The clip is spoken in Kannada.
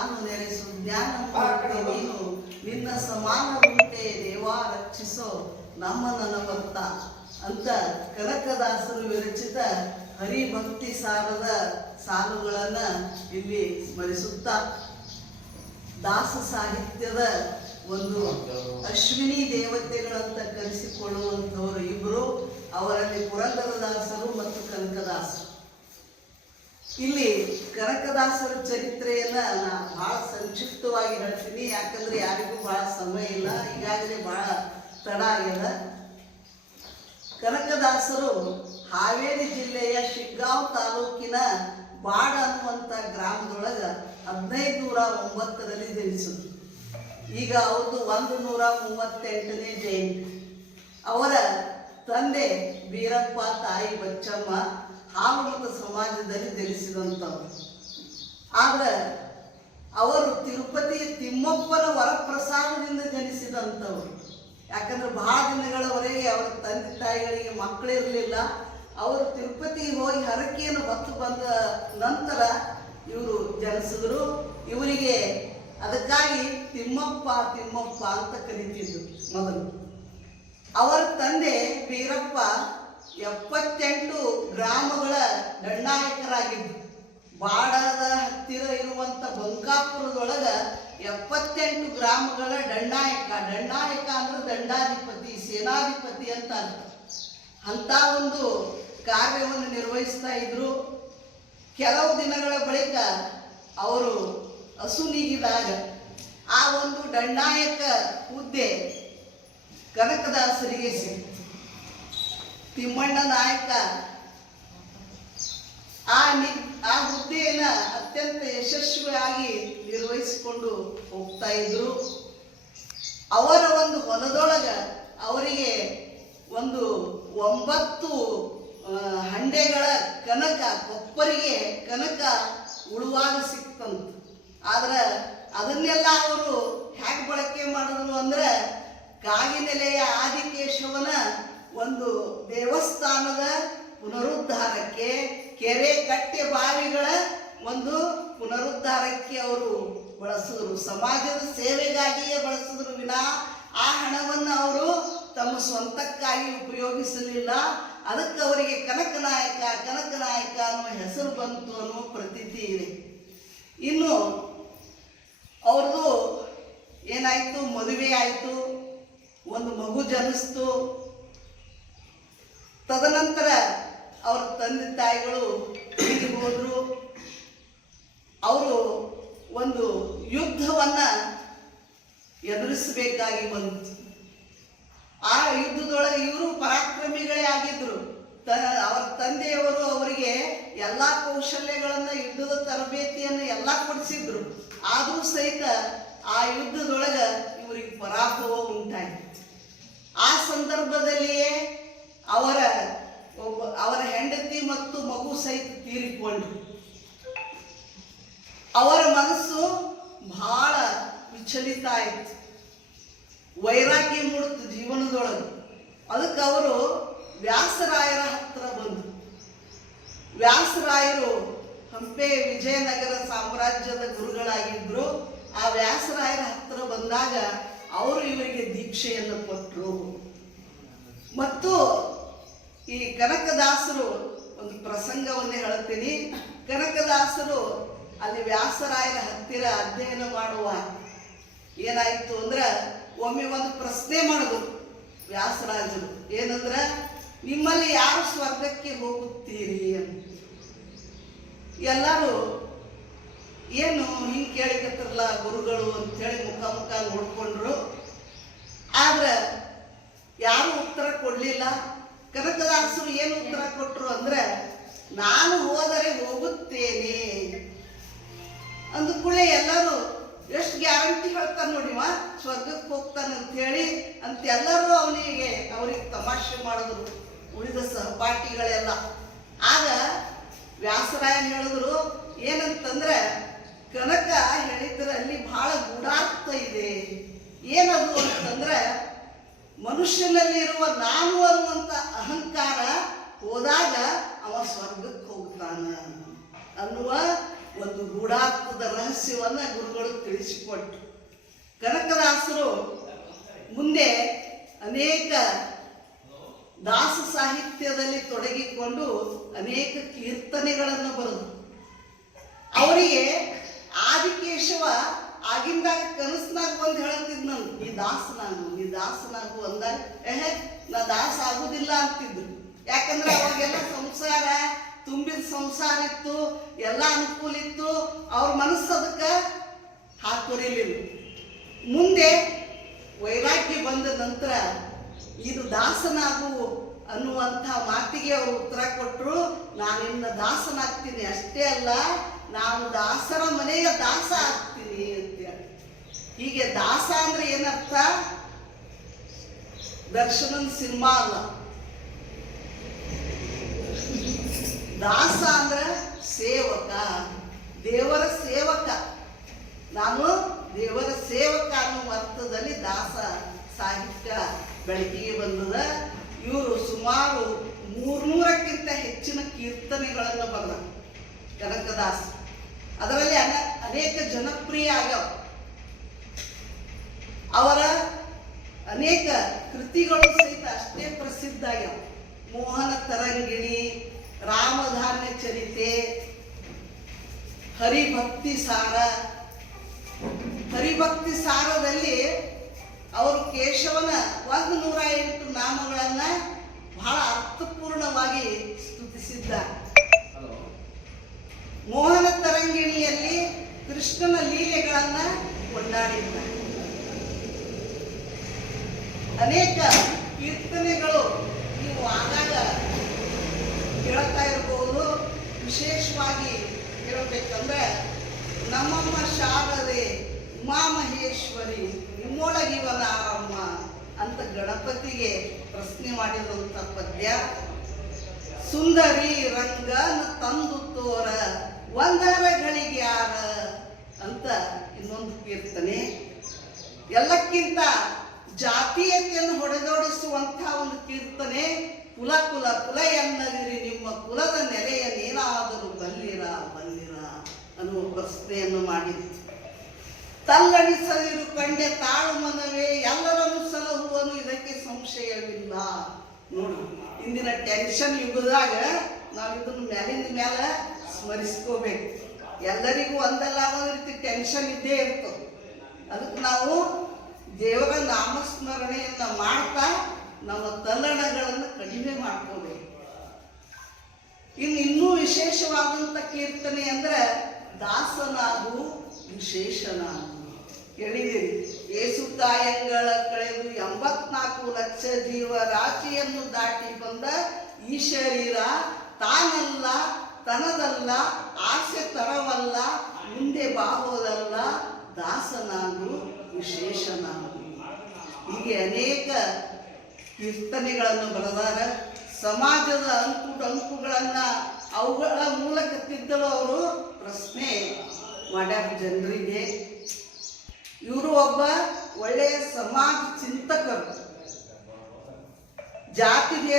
ನಾನು ನೆರೆಸು ಜ್ಞಾನ ನೀನು ನಿನ್ನ ಸಮಾನವಂತೆ ದೇವ ದೇವಾ ರಕ್ಷಿಸೋ. ನಮ್ಮ ನನ್ನ ಭಕ್ತ. ಅಂತ ಕನಕದಾಸರು ವಿರಚಿತ ಹರಿಭಕ್ತಿ ಸಾರದ ಸಾಲುಗಳನ್ನ ಇಲ್ಲಿ ಸ್ಮರಿಸುತ್ತಾ ದಾಸ ಸಾಹಿತ್ಯದ ಒಂದು ಅಶ್ವಿನಿ ದೇವತೆಗಳಂತ ಕರೆಸಿಕೊಳ್ಳುವಂಥವರು ಇಬ್ಬರು ಅವರಲ್ಲಿ ಪುರಂದರದಾಸರು ಮತ್ತು ಕನಕದಾಸರು. ಇಲ್ಲಿ ಕನಕದಾಸರ ಚರಿತ್ರೆಯನ್ನ ನಾ ಬಹಳ ಸಂಕ್ಷಿಪ್ತವಾಗಿ ಹೇಳ್ತೀನಿ. ಯಾಕಂದ್ರೆ ಯಾರಿಗೂ ಬಹಳ ಸಮಯ ಇಲ್ಲ. ಈಗಾಗಲೇ ಬಹಳ ತಡ ಆಗ್ಯದ. ಕನಕದಾಸರು ಹಾವೇರಿ ಜಿಲ್ಲೆಯ ಶಿಗ್ಗಾಂವ್ ತಾಲೂಕಿನ ಬಾಡ ಅನ್ನುವಂಥ ಗ್ರಾಮದೊಳಗ ಹದಿನೈದು ನೂರ ಒಂಬತ್ತರಲ್ಲಿ ಜನಿಸಿದ್ರು. ಈಗ ಅವ್ರದ್ದು ಒಂದು ನೂರ ಮೂವತ್ತೆಂಟನೇ ಜಯಂತಿ. ಅವರ ತಂದೆ ಬೀರಪ್ಪ ತಾಯಿ ಬಚ್ಚಮ್ಮ ಹಾಲುಮತ ಸಮಾಜದಲ್ಲಿ ಜನಿಸಿದಂಥವ್ರು ಆದ್ರೆ ಅವರು ತಿರುಪತಿ ತಿಮ್ಮಪ್ಪನ ವರಪ್ರಸಾದದಿಂದ ಜನಿಸಿದಂಥವ್ರು ಯಾಕಂದ್ರೆ ಬಹಳ ದಿನಗಳವರೆಗೆ ಅವರ ತಂದೆ ತಾಯಿಗಳಿಗೆ ಮಕ್ಕಳಿರಲಿಲ್ಲ ಅವರು ತಿರುಪತಿಗೆ ಹೋಗಿ ಹರಕೆಯನ್ನು ಹೊತ್ತು ಬಂದ ನಂತರ ಇವರು ಜನಿಸಿದ್ರು. ಇವರಿಗೆ ಅದಕ್ಕಾಗಿ ತಿಮ್ಮಪ್ಪ ತಿಮ್ಮಪ್ಪ ಅಂತ ಕರೀತಿದ್ರು ಮೊದಲು. ಅವರ ತಂದೆ ಬೀರಪ್ಪ ಎಪ್ಪತ್ತೆಂಟು ಗ್ರಾಮಗಳ ದಂಡಾಯಕರಾಗಿದ್ದು ಬಾಡದ ಹತ್ತಿರ ಇರುವಂತ ಬಂಕಾಪುರದೊಳಗ ಎಪ್ಪತ್ತೆಂಟು ಗ್ರಾಮಗಳ ದಂಡಾಯಕ ದಂಡಾಯಕ ಅಂದ್ರೆ ದಂಡಾಧಿಪತಿ, ಸೇನಾಧಿಪತಿ ಅಂತ ಅರ್ಥ. ಅಂತ ಒಂದು ಕಾರ್ಯವನ್ನು ನಿರ್ವಹಿಸ್ತಾ ಇದ್ರು. ಕೆಲವು ದಿನಗಳ ಬಳಿಕ ಅವರು ಅಸುನೀಗಿದಾಗ ಆ ಒಂದು ದಂಡಾಯಕ ಹುದ್ದೆ ಕನಕದಾಸರಿಗೆ ತಿಮ್ಮಣ್ಣ ನಾಯಕ ಆ ನಿ, ಆ ಹುದ್ದೆಯನ್ನ ಅತ್ಯಂತ ಯಶಸ್ವಿಯಾಗಿ ನಿರ್ವಹಿಸಿಕೊಂಡು ಹೋಗ್ತಾ ಇದ್ರು. ಅವರ ಒಂದು ಹೊಲದೊಳಗ ಅವರಿಗೆ ಒಂದು ಒಂಬತ್ತು ಹಂಡೆಗಳ ಕನಕ, ಕೊಪ್ಪರಿಗೆ ಕನಕ ಉಳುವಾಗ ಸಿಕ್ತಂತ. ಆದ್ರೆ ಅದನ್ನೆಲ್ಲ ಅವರು ಹ್ಯಾಕ್ ಬಳಕೆ ಮಾಡಿದ್ರು ಅಂದ್ರೆ ಕಾಗಿನೆಲೆಯ ಆದಿಕೇಶವನ ಒಂದು ದೇವಸ್ಥಾನದ ಪುನರುದ್ಧಾರಕ್ಕೆ ಕೆರೆ ಕಟ್ಟೆ ಬಾವಿಗಳ ಒಂದು ಪುನರುದ್ಧಾರಕ್ಕೆ ಅವರು ಬಳಸಿದ್ರು. ಸಮಾಜದ ಸೇವೆಗಾಗಿಯೇ ಬಳಸಿದ್ರು. ವಿನ ಆ ಹಣವನ್ನು ಅವರು ತಮ್ಮ ಸ್ವಂತಕ್ಕಾಗಿ ಉಪಯೋಗಿಸಲಿಲ್ಲ. ಅದಕ್ಕೆ ಅವರಿಗೆ ಕನಕ ನಾಯಕ, ಕನಕ ಅನ್ನುವ ಹೆಸರು ಬಂತು ಅನ್ನುವ ಪ್ರತೀತಿ ಇದೆ. ಇನ್ನು ಅವ್ರದ್ದು ಏನಾಯಿತು? ಮದುವೆ ಆಯಿತು ಒಂದು ಮಗು ಜನಿಸ್ತು. ತದನಂತರ ಅವರ ತಂದೆ ತಾಯಿಗಳು ಹೋದ್ರು. ಅವರು ಒಂದು ಯುದ್ಧವನ್ನು ಎದುರಿಸಬೇಕಾಗಿ ಬಂತು ಆ ಯುದ್ಧದೊಳಗೆ ಇವರು ಪರಾಕ್ರಮಿಗಳೇ ಆಗಿದ್ರು. ತ, ಅವರ ತಂದೆಯವರು ಅವರಿಗೆ ಎಲ್ಲ ಕೌಶಲ್ಯಗಳನ್ನು, ಯುದ್ಧದ ತರಬೇತಿಯನ್ನು ಎಲ್ಲ ಕೊಡಿಸಿದ್ರು. ಆದರೂ ಸಹಿತ ಆ ಯುದ್ಧದೊಳಗೆ ಇವರಿಗೆ ಪರಾಭವ ಉಂಟಾಯಿತು. ಆ ಸಂದರ್ಭದಲ್ಲಿಯೇ ಅವರ ಒಬ್ಬ ಅವರ ಹೆಂಡತಿ ಮತ್ತು ಮಗು ಸಹಿತ ತೀರಿಕೊಂಡ್ರು ಅವರ ಮನಸ್ಸು ಬಹಳ ವಿಚಲಿತ ಆಯಿತು ವೈರಾಗ್ಯ ಮೂಡಿತು ಜೀವನದೊಳಗೆ. ಅದಕ್ಕೆ ಅವರು ವ್ಯಾಸರಾಯರ ಹತ್ರ ಬಂದರು. ವ್ಯಾಸರಾಯರು ಹಂಪೆ ವಿಜಯನಗರ ಸಾಮ್ರಾಜ್ಯದ ಗುರುಗಳಾಗಿದ್ದರು ಆ ವ್ಯಾಸರಾಯರ ಹತ್ರ ಬಂದಾಗ ಅವರು ಇವರಿಗೆ ದೀಕ್ಷೆಯನ್ನು ಕೊಟ್ಟರು ಮತ್ತು ಈ ಕನಕದಾಸರು ಒಂದು ಪ್ರಸಂಗವನ್ನು ಹೇಳ್ತೀನಿ. ಕನಕದಾಸರು ಅಲ್ಲಿ ವ್ಯಾಸರಾಯರ ಹತ್ತಿರ ಅಧ್ಯಯನ ಮಾಡುವ ಏನಾಯ್ತು ಅಂದ್ರೆ ಒಮ್ಮೆ ಒಂದು ಪ್ರಶ್ನೆ ಮಾಡಿದ್ರು ವ್ಯಾಸರಾಜರು. ಏನಂದ್ರ, ನಿಮ್ಮಲ್ಲಿ ಯಾರು ಸ್ವರ್ಗಕ್ಕೆ ಹೋಗುತ್ತೀರಿ ಅಂತ. ಎಲ್ಲರೂ ಏನು ಹಿಂಗೆ ಕೇಳಿಕತ್ತಿರಲ್ಲ ಗುರುಗಳು ಅಂತೇಳಿ ಮುಖ ಮುಖ ನೋಡ್ಕೊಂಡ್ರು. ಆದ್ರೆ ಯಾರು ಉತ್ತರ ಕೊಡಲಿಲ್ಲ. ಕನಕದಾಸರು ಏನು ಉತ್ತರ ಕೊಟ್ಟರು ಅಂದ್ರೆ, ನಾನು ಹೋದರೆ ಹೋಗುತ್ತೇನೆ ಅಂದ ಕೂಡಲೇ ಎಲ್ಲರೂ ಗ್ಯಾರಂಟಿ ಹೇಳ್ತಾನೆ ನೋಡಿವ ಸ್ವರ್ಗಕ್ಕೆ ಹೋಗ್ತಾನೆ ಅಂತ ಹೇಳಿ ಅಂತ ಎಲ್ಲರೂ ಅವನಿಗೆ, ಅವ್ರಿಗೆ ತಮಾಷೆ ಮಾಡಿದ್ರು ಉಳಿದ ಸಹಪಾಠಿಗಳೆಲ್ಲ. ಆಗ ವ್ಯಾಸರಾಯನ್ ಹೇಳಿದ್ರು, ಏನಂತಂದ್ರೆ, ಕನಕ ಹೇಳಿದ್ರೆ ಅಲ್ಲಿ ಬಹಳ ಗೂಢಾರ್ಥ ಇದೆ. ಏನದು ಅಂತಂದ್ರೆ, ಮನುಷ್ಯನಲ್ಲಿರುವ ನಾನು ಅನ್ನುವಂಥ ಅಹಂಕಾರ ಹೋದಾಗ ಅವ ಸ್ವರ್ಗಕ್ಕೆ ಹೋಗ್ತಾನ ಅನ್ನುವ ಒಂದು ಗೂಢಾರ್ಥದ ರಹಸ್ಯವನ್ನ ಗುರುಗಳು ತಿಳಿಸಿಕೊಟ್ರು. ಕನಕದಾಸರು ಮುಂದೆ ಅನೇಕ ದಾಸ ಸಾಹಿತ್ಯದಲ್ಲಿ ತೊಡಗಿಕೊಂಡು ಅನೇಕ ಕೀರ್ತನೆಗಳನ್ನು ಬರೆದು ಅವರಿಗೆ ಆದಿಕೇಶವ ಆಗಿಂದಾಗ ಕನಸ್ನಾಗ ಬಂದು ಹೇಳ್ತಿದ್ ನಾನು ನೀ ದಾಸನಾಗು ನೀ ದಾಸನಾಗು ಅಂದಾಗ ಏಹೆ ನಾ ದಾಸ ಆಗುದಿಲ್ಲ ಅಂತಿದ್ರು. ಯಾಕಂದ್ರೆ ಅವಾಗೆಲ್ಲ ಸಂಸಾರ ತುಂಬಿದ ಸಂಸಾರ ಇತ್ತು, ಎಲ್ಲ ಅನುಕೂಲ ಇತ್ತು, ಅವ್ರ ಮನಸ್ಸು ಅದಕ್ಕೆ ಹಾಕೊರಿಲಿಲ್ಲ ಮುಂದೆ ವೈರಾಗ್ಯ ಬಂದ ನಂತರ ಇದು ದಾಸನಾಗು ಅನ್ನುವಂಥ ಮಾತಿಗೆ ಅವರು ಉತ್ತರ ಕೊಟ್ಟರು ನಾನಿನ್ನ ದಾಸನಾಗ್ತೀನಿ, ಅಷ್ಟೇ ಅಲ್ಲ, ನಾನು ದಾಸರ ಮನೆಯ ದಾಸ ಆಗ್ತೀನಿ ಅಂತೇಳಿ ಹೀಗೆ ದಾಸ ಅಂದ್ರೆ ಏನರ್ಥ? ದರ್ಶನ ಸಿನಿಮಾ ಅಲ್ಲ. ದಾಸ ಅಂದ್ರೆ ಸೇವಕ, ದೇವರ ಸೇವಕ. ನಾನು ದೇವರ ಸೇವಕ ಅನ್ನೋ ಅರ್ಥದಲ್ಲಿ ದಾಸ ಸಾಹಿತ್ಯ ಬೆಳಕಿಗೆ ಬಂದದ. ಇವರು ಸುಮಾರು ಮೂರ್ನೂರಕ್ಕಿಂತ ಹೆಚ್ಚಿನ ಕೀರ್ತನೆಗಳನ್ನು ಬರೆದ ಕನಕದಾಸ. ಅದರಲ್ಲಿ ಅನ, ಅನೇಕ ಜನಪ್ರಿಯ ಆಗ್ಯಾವ. ಅವರ ಅನೇಕ ಕೃತಿಗಳು ಸಹಿತ ಅಷ್ಟೇ ಪ್ರಸಿದ್ಧ ಆಗ್ಯಾವ. ಮೋಹನ ತರಂಗಿಣಿ ಚರಿತೆ, ಹರಿಭಕ್ತಿ ಸಾರ. ಹರಿಭಕ್ತಿ ಸಾರದಲ್ಲಿ ಅವರು ಕೇಶವನ ಒಂದು ನೂರ ಎಂಟು ನಾಮಗಳನ್ನ ಬಹಳ ಅರ್ಥಪೂರ್ಣವಾಗಿ ಸ್ತುತಿಸಿದ್ದಾರೆ. ಮೋಹನ ತರಂಗಿಣಿಯಲ್ಲಿ ಕೃಷ್ಣನ ಲೀಲೆಗಳನ್ನ ಕೊಂಡಾಡಿದ್ದಾರೆ. ಅನೇಕ ಕೀರ್ತನೆಗಳು ನೀವು ಆಗಾಗ ಕೇಳ್ತಾ ಇರಬಹುದು ವಿಶೇಷವಾಗಿ ಹೇಳಬೇಕಂದ್ರೆ ನಮ್ಮಮ್ಮ ಶಾರದೆ ಉಮಾಮಹೇಶ್ವರಿ ನಿಮ್ಮೊಳಗಿವನಾರಮ್ಮ ಅಂತ ಗಣಪತಿಗೆ ಪ್ರಶ್ನೆ ಮಾಡಿದಂಥ ಪದ್ಯ. ಸುಂದರಿ ರಂಗನ ತಂದು ತೋರ ಒಂದರ ಗಳಿಗ್ಯಾರ ಅಂತ ಇನ್ನೊಂದು ಕೀರ್ತನೆ. ಎಲ್ಲಕ್ಕಿಂತ ಜಾತೀಯತೆಯನ್ನು ಹೊಡೆದೋಡಿಸುವಂತಹ ಒಂದು ಕೀರ್ತನೆ. ಕುಲ ಕುಲ ಕುಲ ಎನ್ನದಿರಿ ನಿಮ್ಮ ಕುಲದ ನೆಲೆಯನ್ನೇನಾದರೂ ಬಲ್ಲಿರ ಬಲ್ಲಿರ ಅನ್ನುವ ಪ್ರಶ್ನೆಯನ್ನು ಮಾಡಿತ್ತು ತಲ್ಲಣಿಸದಿರು ಕಂಡೆ ತಾಳು ಮನವೇ, ಎಲ್ಲರನ್ನು ಸಲಹುವನು, ಇದಕ್ಕೆ ಸಂಶಯವಿಲ್ಲ. ನೋಡು, ಇಂದಿನ ಟೆನ್ಷನ್ ಯುಗದಾಗ ನಾವು ಇದನ್ನು ಮ್ಯಾಲಿಂದ ಮ್ಯಾಲ ಸ್ಮರಿಸ್ಕೋಬೇಕು. ಎಲ್ಲರಿಗೂ ಒಂದಲ್ಲ ಒಂದು ರೀತಿ ಟೆನ್ಷನ್ ಇದ್ದೇ ಇರ್ತದೆ. ಅದಕ್ಕೆ ನಾವು ದೇವರ ನಾಮಸ್ಮರಣೆಯನ್ನ ಮಾಡ್ತಾ ನಮ್ಮ ತಲ್ಲಣಗಳನ್ನು ಕಡಿಮೆ ಮಾಡ್ಕೋಬೇಕು. ಇನ್ನು ಇನ್ನೂ ವಿಶೇಷವಾದಂಥ ಕೀರ್ತನೆ ಅಂದ್ರೆ ದಾಸನಾಗು ವಿಶೇಷನಾಗು. ಕೇಳಿದಿರಿ ಏಸು ತಾಯಂಗಳ ಕಳೆದು ಎಂಬತ್ನಾಲ್ಕು ಲಕ್ಷ ಜೀವ ರಾಶಿಯನ್ನು ದಾಟಿ ಬಂದ ಈ ಶರೀರ ತಾನಲ್ಲ, ತನದಲ್ಲ, ಆಸೆ ತರವಲ್ಲ, ಮುಂದೆ ಬಾಗೋದಲ್ಲ, ದಾಸನಾಗು ವಿಶೇಷನಾಗು. ಹೀಗೆ ಅನೇಕ ಕೀರ್ತನೆಗಳನ್ನು ಬರೆದಾರ ಸಮಾಜದ ಅಂಕು ಅಂಕುಗಳನ್ನು ಅವುಗಳ ಮೂಲಕ ತಿದ್ದಲು ಅವರು ಪ್ರಶ್ನೆ ಮಾಡ್ಯಾರ ಜನರಿಗೆ. ಇವರು ಒಬ್ಬ ಒಳ್ಳೆಯ ಸಮಾಜ ಚಿಂತಕರು. ಜಾತಿ